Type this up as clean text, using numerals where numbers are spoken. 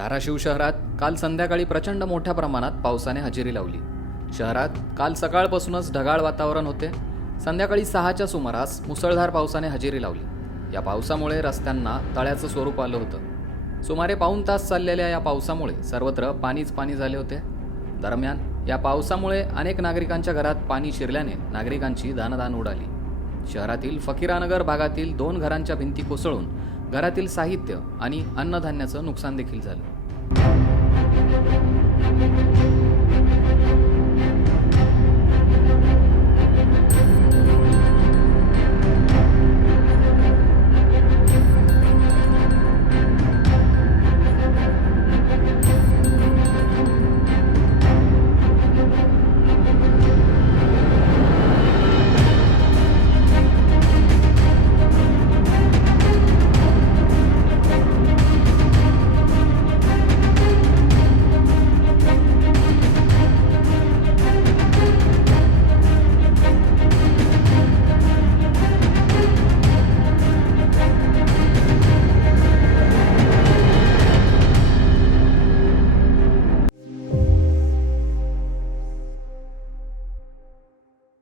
धाराशिव शहरात काल संध्याकाळी प्रचंड मोठ्या प्रमाणात पावसाने हजेरी लावली। शहरात काल सकाळपासूनच ढगाळ वातावरण होते। संध्याकाळी 6च्या सुमारास मुसळधार पावसाने हजेरी लावली। या पावसामुळे रस्त्यांना तळ्याचं स्वरूप आलं होतं। सुमारे पाऊण तास चाललेल्या या पावसामुळे सर्वत्र पाणीच पाणी झाले होते। दरम्यान या पावसामुळे अनेक नागरिकांच्या घरात पाणी शिरल्याने नागरिकांची दाणादाण उडाली। शहरातील फकीरानगर भागातील 2 घरांच्या भिंती कोसळून घरातील साहित्य आणि अन्नधान्याचं नुकसान देखील झालं।